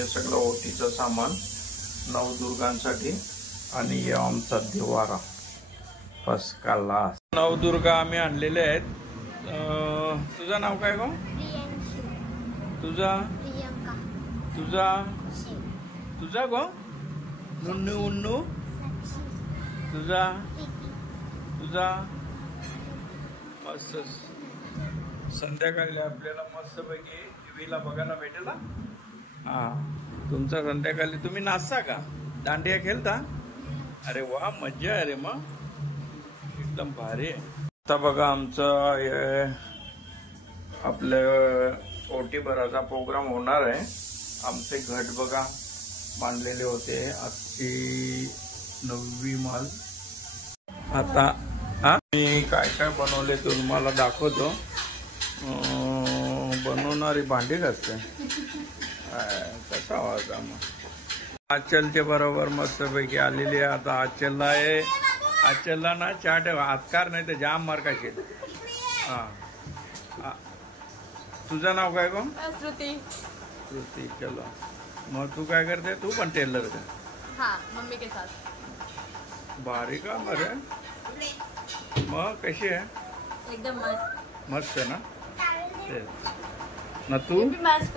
हे सगळं ओटीचं सामान नवदुर्गांसाठी आणि हे आमचा देवारा फर्स्ट क्लास। नवदुर्गा आम्ही आणलेले आहेत। तुझं नाव काय गो? तुझा तुझा गो? नुन्नू उन्नू तुझा मस्त। संध्याकाळी आपल्याला मस्तपैकी टीव्हीला बघायला भेटेल। हा, तुमचा संध्याकाळी तुम्ही नाचता का? दांडिया खेळता? अरे वा, मज्जा आहे रे, मग एकदम भारी आहे। आता बघा आमचं आपल्या ओटी भराचा प्रोग्राम होणार आहे। आमचे घट बघा बांधलेले होते, आजची 9वी माल। आता मी काय काय बनवले तुम्हाला दाखवतो। बनवणारी भांडी घासते कसा आवाज मग। आचलच्या बरोबर मस्तपैकी आलेली आहे। आता आचलला ना चाट आजकार नाही तर जाम मार खाशील। हा, तुझं नाव काय गो? श्रुती। चलो, मग तू काय करते? तू पण टेलर का? हाँ, मम्मी के साथ। भारी का बरे। मग कशी आहे? एकदम मस्त। मस्त ना? ना तू मस्त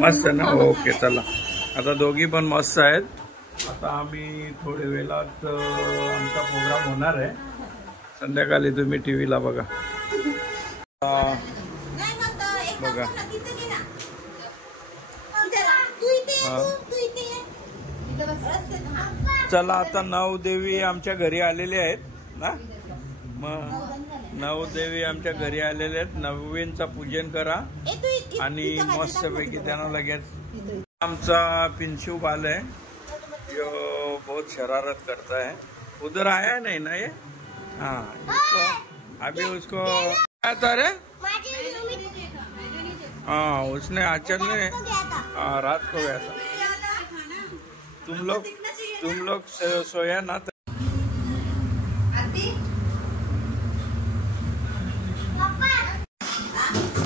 मस्त ना? ओके, चला आता दोघी पण मस्त आहेत। आता आम्ही थोड्या वेळात आमचा प्रोग्राम होणार आहे। संध्याकाळी तुम्ही टीव्हीला बघा बघा। चला, आता नवदेवी आमच्या घरी आलेले आहेत ना। मग नवदेवी आमच्या घरी आलेले आहेत। नववींचा पूजन करा आणि मस्तपैकी त्यांना लगेच। आमचा पिंशू बाल है, जो बहुत शरारत करता है। उधर आया नहीं ना ये? हाँ, अभी उसको आता रे। हाँ, उसने आचल ने रात को गया था। तुम लोग सोया ना।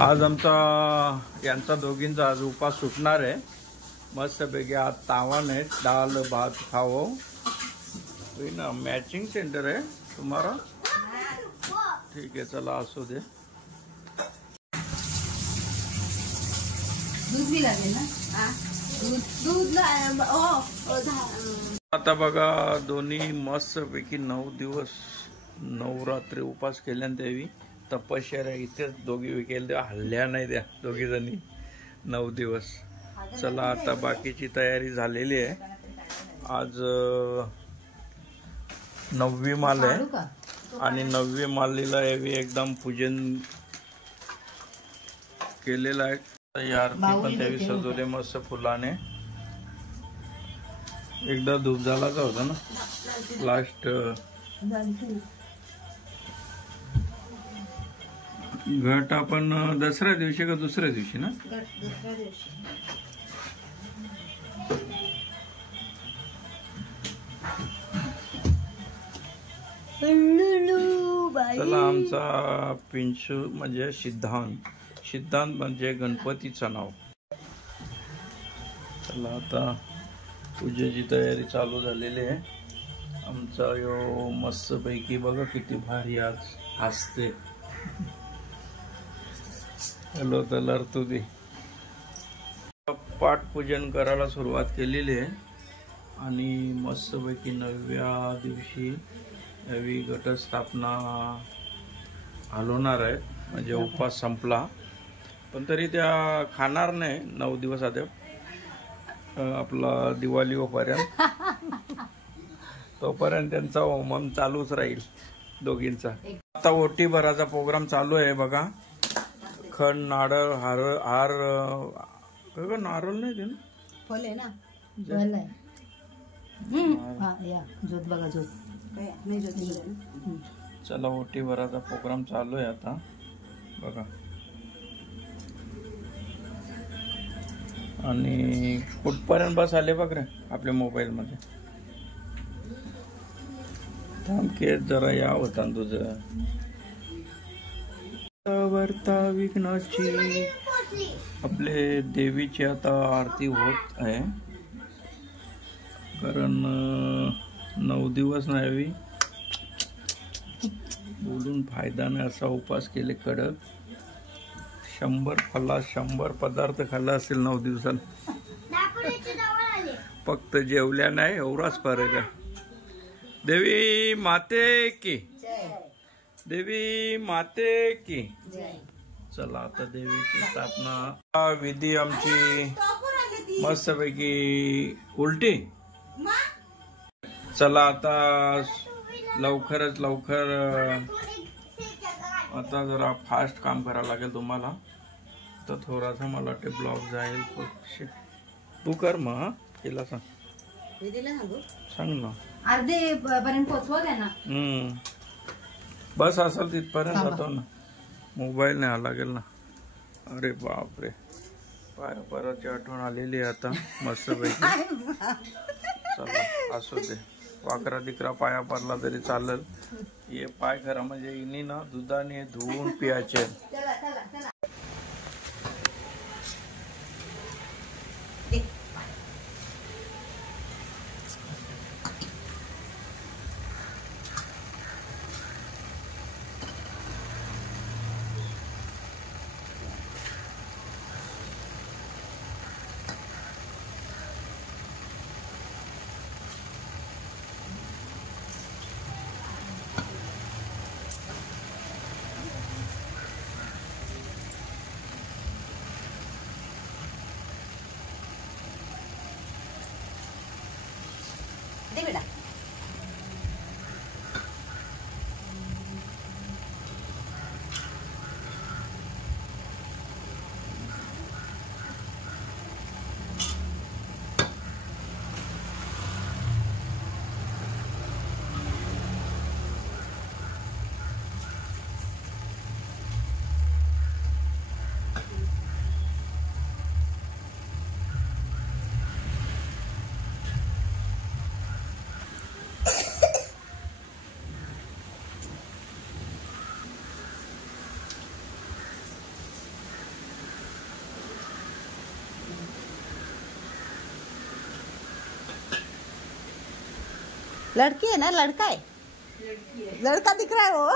आज आमचा यांचा दोघींचा आज उपास सुटणार आहे। मस्तपैकी आज तावन है, दाल भात खाओ। ना मैचिंग सेंटर है तुम्हारा? ठीक है, चला असू दे। दूध भी लागेल ना? दूध आता बघा दोन्ही मस्तपैकी 9 दिवस नवरात्री उपास केल्यानंतर तपश्चर्या इथेच दोघी केले, हल्ल्या नाही द्या दोघी जणी 9 दिवस। चला, आता बाकीची तयारी झालेली आहे। आज 9वी माल आहे आणि 9वी मालीला एकदम पूजन केलेलं आहे। आरती पण त्यावेळी सजवले मस्त फुलाने। एकदा धूप झालाचा होता ना लास्ट। घट आपण दसऱ्या दिवशी का दुसऱ्या दिवशी ना? दुसऱ्या दिवशी। चला, आमचा पिंशू म्हणजे सिद्धांत म्हणजे गणपतीचं नाव। चला, आता पूजेची तयारी चालू झालेली आहे। आमचा यो मस्त पैकी बघा किती भारी आज हसते। हॅलो तर तुझी पाठ पूजन करायला सुरुवात केलेली आहे आणि मस्तपैकी 9व्या दिवशी नवी घटस्थापना हलवणार आहे। म्हणजे उपास संपला, पण तरी त्या खाणार नाही 9 दिवस आधी आपला दिवाळी होईपर्यंत। तोपर्यंत त्यांचा होमम चालूच राहील दोघींचा। आता ओटी भराचा प्रोग्राम चालू आहे बघा। खण, नारळ, हार नारळ नाही दे ना, फल आहे ना, फल आहे। या जोत बघा, जोत नाही, जोत नाही। चला, ओटी भराचा प्रोग्राम चालू आहे आता बघा। आणि कुठपर्यंत बस आले बघ रे आपल्या मोबाईल मध्ये। थांबके जरा या होता तुझं। वर्ता विघ्नाची आपले देवीची आता आरती होत आहे, कारण 9 दिवस नाही बोलून फायदा नाही, असा उपवास केले कडक. 100 पदार्थ खाल्ला असेल 9 दिवसात, फक्त जेवल्या नाही, एवढाच फरक आहे. देवी माते की, देवी माते की. चला आता देवीची स्थापना विधी आमची मस्तपैकी उलटी. चला आता लवकरच लवकर, आता जरा फास्ट काम करावं लागेल तुम्हाला, तर थोडासा मला वाटते ब्लॉग जाईल. तू कर मग, तिला सांग ना, अर्धे पर्यंत पोचवा ना. बस असेल तिथपर्यंत जातो ना, मोबाईल न्यावा लागेल ना. अरे बापरे, पाया परतची आठवण आलेली आहे आता मस्तपैकी. चला असू दे, वाकरा तिकरा पाया पडला तरी चालेल. हे पाय खरा म्हणजे इनी ना दुधाने धुवून पियाचे. दे बेटा. लड़की है ना, लड़का है, लड़का दिख रहा है वो.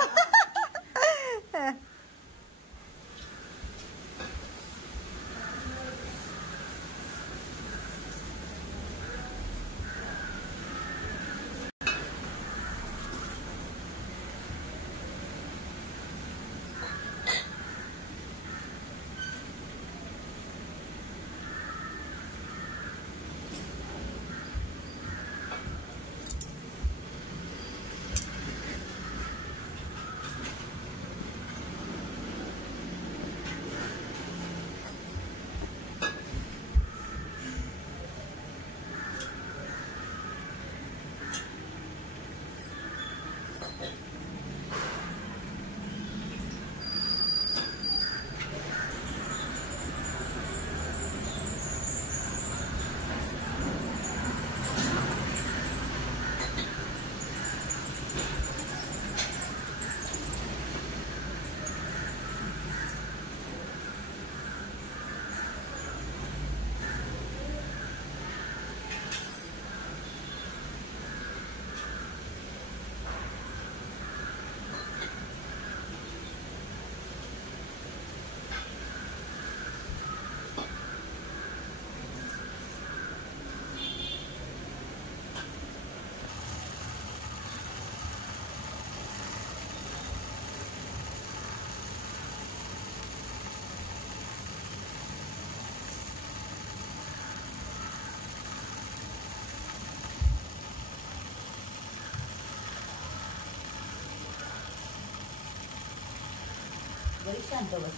बड़ी शांत बस.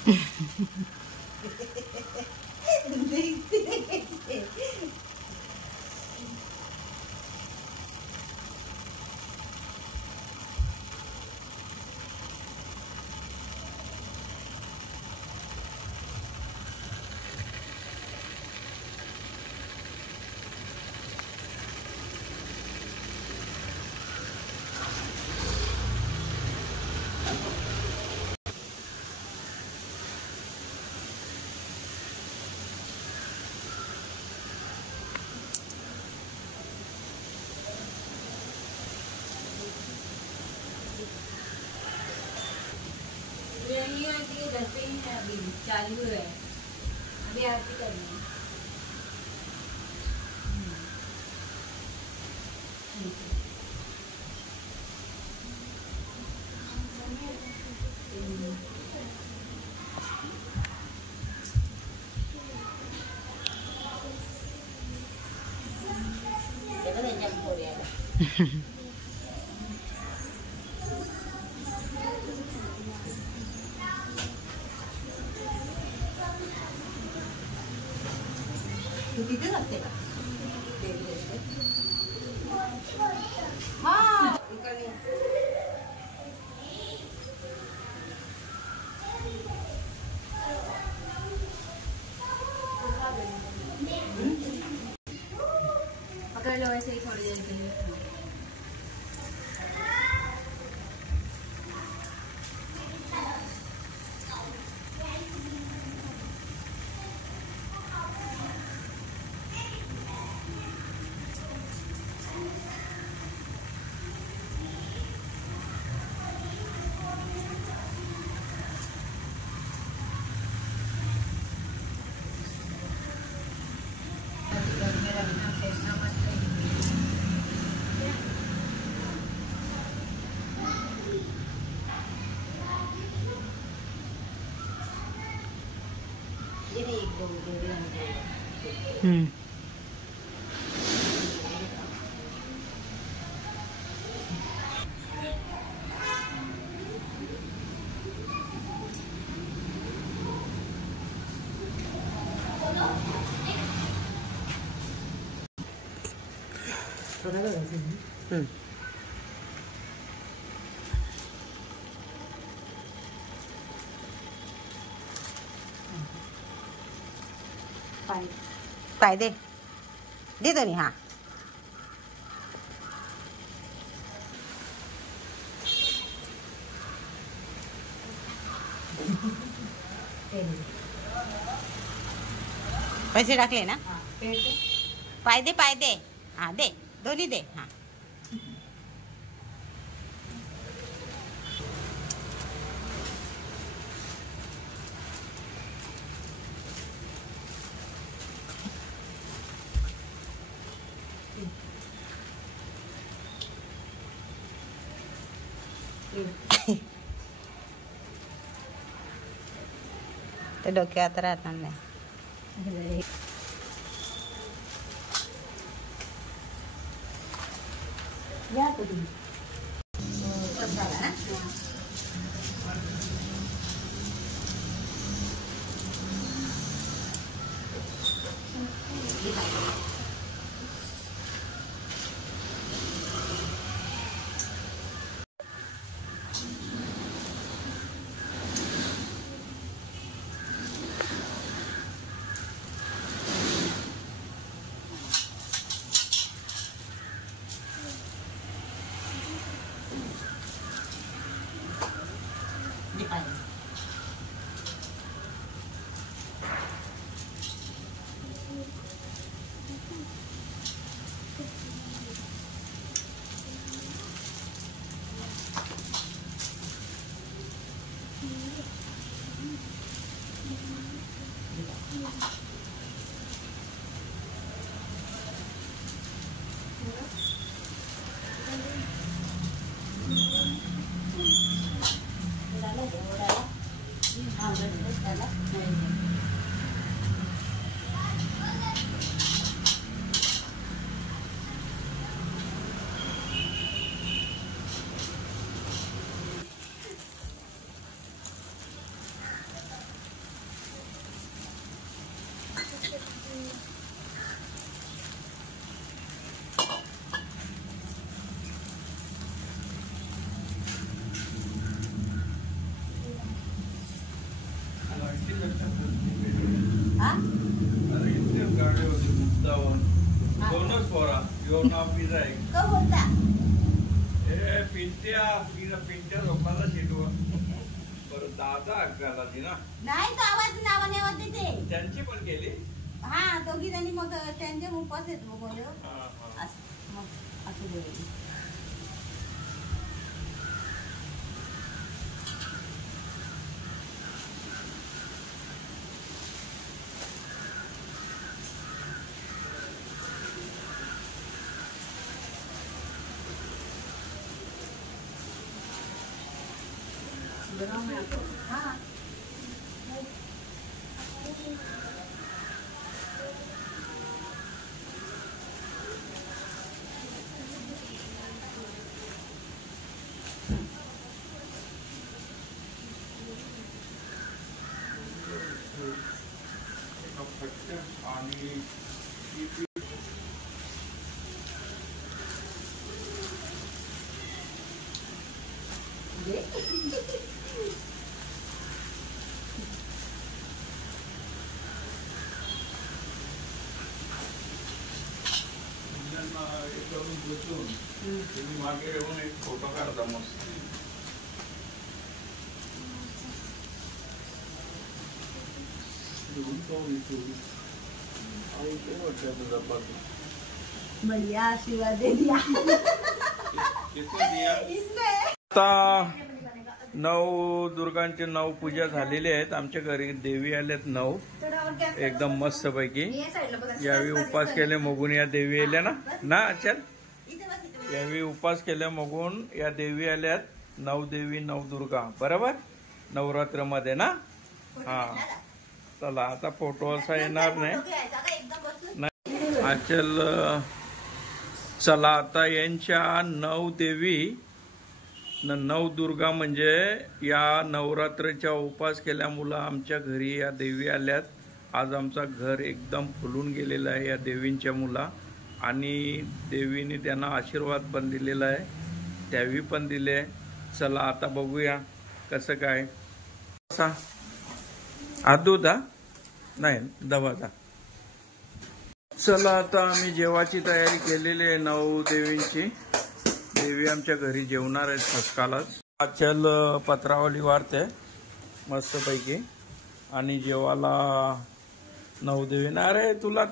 आंटी के घर पे ही है, अभी चालू है, अभी आरती करनी है। तू तिथेच असते का? हा पकड़ लो ऐसे ही थोड़ी देर के लिए। पाय दे दे दोन्ही हा पैसे टाकले ना पाय दे हा दे दोन्ही दे हा ते डोक्यात राहणार नाही या तुम्ही दोनच पोरा येऊन पिझ्झा आहे पिंट्या लोकांना शिटवा बरं दादा अक्काला ती ना नाही तो आवाज नावाने होते ते त्यांची पण केली हा दोघी जणी मग त्यांचे उपास आहेत मग बोल मग असं बोल तुम्ही मागे येऊन एक फोटो काढता मस्त. बढ़िया आशीर्वाद दे दिया. आता 9 दुर्गांचे 9 पूजा झालेली आहेत. आमच्या घरी देवी आल्यात 9 एकदम मस्त पैकी. यावेळी उपास केले मगून या देवी आल्या ना चल. यावेळी उपास केल्या मगून या देवी आल्यात 9 देवी 9 दुर्गा बरोबर नवरात्र मध्ये ना. हा चला आता फोटो असा येणार नाही. चल चला आता यांच्या 9 देवी 9 दुर्गा म्हणजे या नवरात्रीचा उपास केल्यामुळे आमच्या घरी या देवी आल्यात. आज आमचा घर एकदम फुलून गेलेला आहे या देवींच्या मुला. आणि देवीने त्यांना आशीर्वाद पण दिलेला आहे. त्यावी पण दिले. चला आता बघूया कसं काय. दूध नाही दवाचा. चला आता आम्ही जेवाची तयारी केलेली आहे 9 देवींची. देवी आमच्या घरी जेवणार आहेत सकाळच. चल पत्रावली वाढते मस्त पैकी आणि जेवाला 9 देवी ना. अरे तुला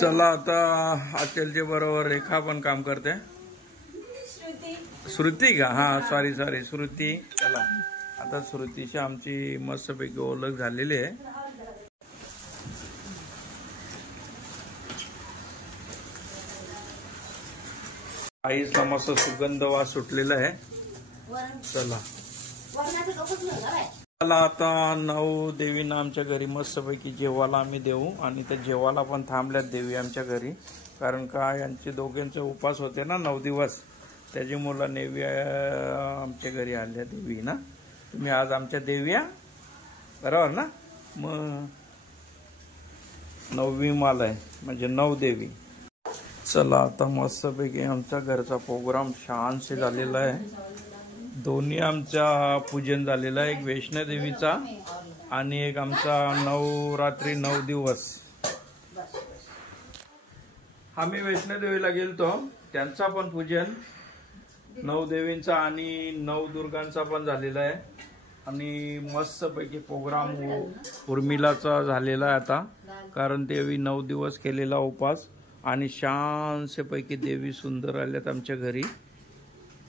चला आता अचलच्या बरोबर रेखा पण काम करते. श्रुती का. हा सॉरी श्रुती. चला आता श्रुतीची आमची मस्तपैकी ओळख झालेली आहे. आईचा मस्त सुगंध वास सुटलेला आहे. चला चला आता 9 देवींना आमच्या घरी मस्तपैकी जेवायला आम्ही देऊ. आणि त्या जेवायला पण थांबल्यात देवी आमच्या घरी. कारण का यांचे दोघांचे उपास होते ना 9 दिवस. त्याची मुलं नेवी आमच्या घरी आल्या देवी ना. तुम्ही आज आमच्या देवी बरोबर ना. मग 9वी माल आहे म्हणजे 9 देवी. चला आता मस्तपैकी आमच्या घरचा प्रोग्राम छानसे झालेला आहे. दोन्ही आमचा पूजन झालेला आहे. एक वैष्णोदेवीचा आणि एक आमचा नवरात्री 9 दिवस. आम्ही वैष्णोदेवीला गेलतो. त्यांचा पण पूजन 9 देवींचा आणि 9 दुर्गांचा पण झालेला आहे. आणि मस्तपैकी प्रोग्राम उर्मिलाचा झालेला आहे आता. कारण देवी 9 दिवस केलेला उपास. आणि शांतपैकी देवी सुंदर आल्यात आमच्या घरी.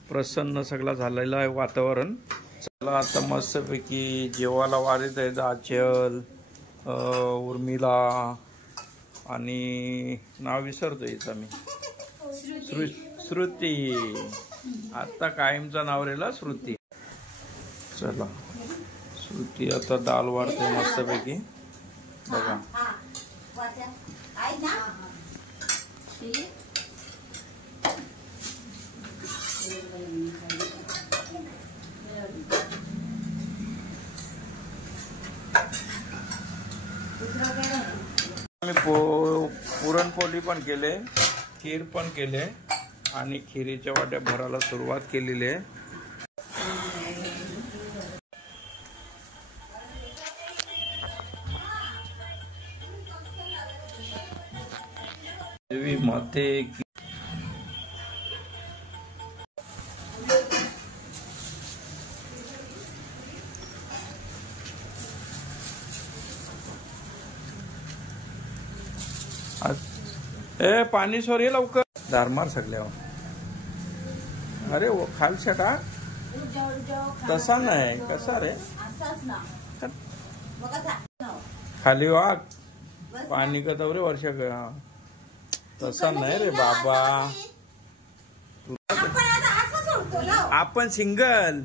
प्रसन्न सगळा झालेला आहे वातावरण. चला आता मस्तपैकी जेवायला वारीत आहे. आचल उर्मिला आणि नाव विसरतो याचं मी. श्रुती. आता कायमचा नाव राहिला श्रुती. चला श्रुती आता डाळ वाढते मस्तपैकी बघा. आम्ही पुरणपोळी पण केले. खीर पण केले आणि खिरीच्या वाट्या भरायला सुरुवात केलेली आहे. देवी माते ए पाणी सोरे लवकर. धारमार सगळ्या. अरे वो खालच्या का तसा नाही कसा रे. खाली वाघ पाणी का रे वर्ष तसा नाही रे बाबा. आपण सिंगल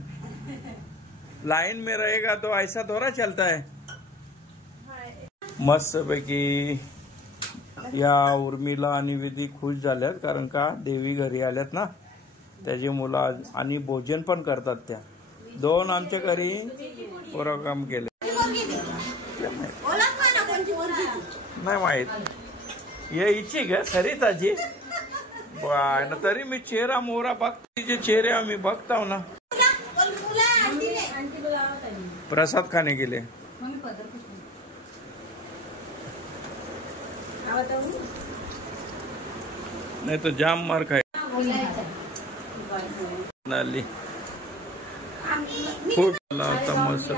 लाइन में रहेगा तो ऐसा थोड़ा चलता है। मस्त पैकी या उर्मिला आणि विधी खुश झाल्यात, कारण का देवी घरी आल्यात ना, त्याची मुलं आणि भोजन पण करतात त्या दोन आमच्या घरी प्रोग्राम केले नाही माहित ये हिची ग सरिताची ना, तरी मी चेहरा मोहरा बघतो, तिचे चेहरे आम्ही बघताव ना। प्रसाद खाने गेले नहीं तो जाम मार खाए नाली खूप मस्त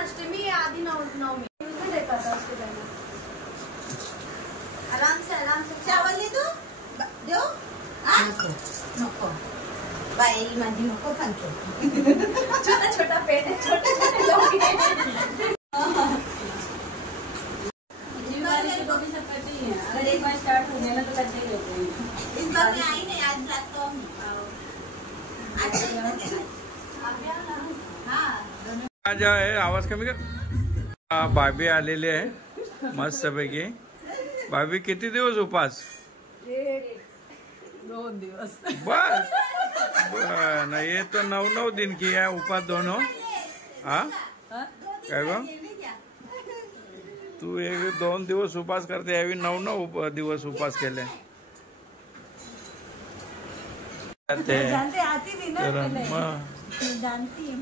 अष्टमी आधी नवमी आराम से चावल ले दो देव नको बाई माझी नको सांगतो छोटा छोटा पेट है छोटे छोटे लोग हैं अगर एक बार स्टार्ट हो गया ना तो करते ही होते हैं। इस बार मैं आई नहीं, आज रात को आज आहे आवाज कमी कर। भाभी आलेले आहे मस्त पैकी। भाभी किती दिवस उपास? 2 दिवस बस ना, ये तो 9 दिन की है उपास दोनों। हाँ काय गो तू 1-2 दिवस उपास करते, यावी 9 दिवस उपास केले। आती थी ना, जानती है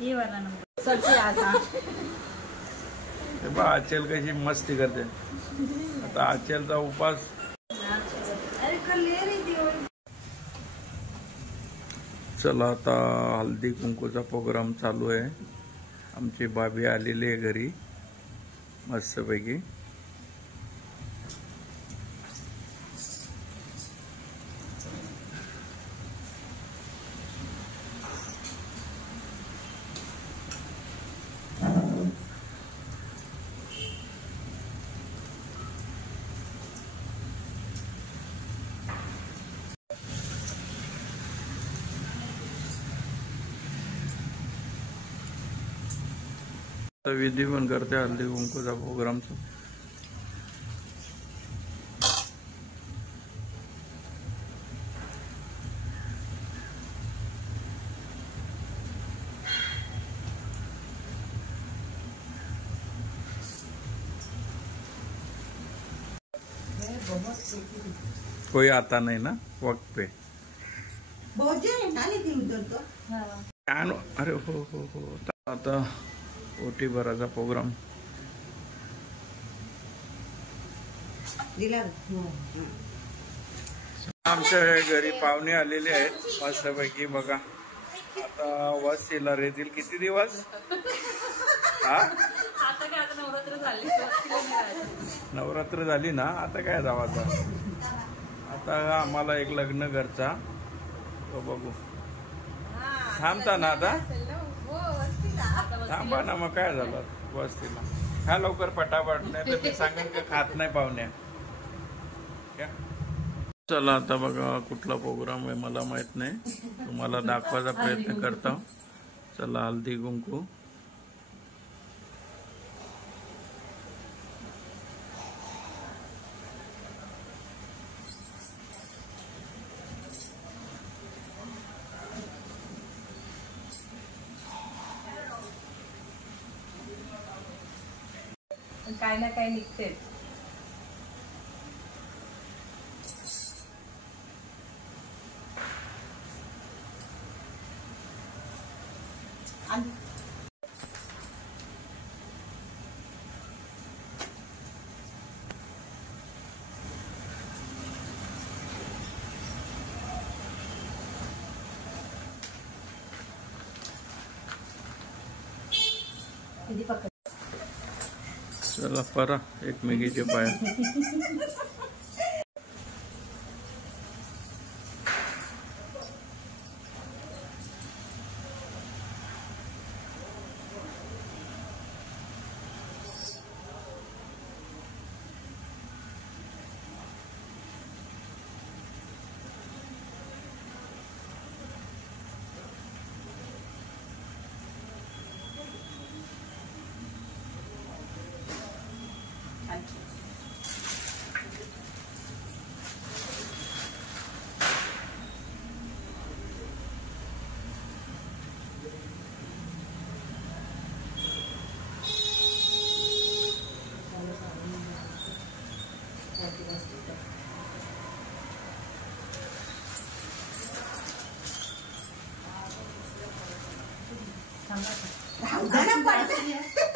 ये वाला नंबर सबसे आसान। आचल कशी मस्ती करते आता, आचलचा उपास। चला आता हल्दी कुंकूचा प्रोग्राम चालू आहे। आमची भाभी आलेली आहे घरी मस्त पैकी। विधी पण करते हल्दी कुंकूचा प्रोग्राम। कोई आता नहीं ना वक्त पे अरे हो आता ओटी भराचा प्रोग्राम। आमच्या घरी पाहुणे आलेले आहेत मस्त पैकी बघा। आता वस्तीला रेतील किती दिवस? हा आता काय, आता नवरात्र झाली, नवरात्र झाली ना, आता काय जावाचा। आता आम्हाला एक लग्न घरचा तो बघू। थांबता ना आता, थांबा ना, मग काय झालं वस्तीला। खा लवकर पटापट, नाही तर मी सांगेन का खात नाही पाहुण्या। चला आता बघा कुठला प्रोग्राम आहे मला माहित नाही, तुम्हाला दाखवायचा प्रयत्न करता। चला हल्दी कुंकू। काय ना काय निघतेच। चला परा एकमेकीचे पाय। राहू दे ना, पडते.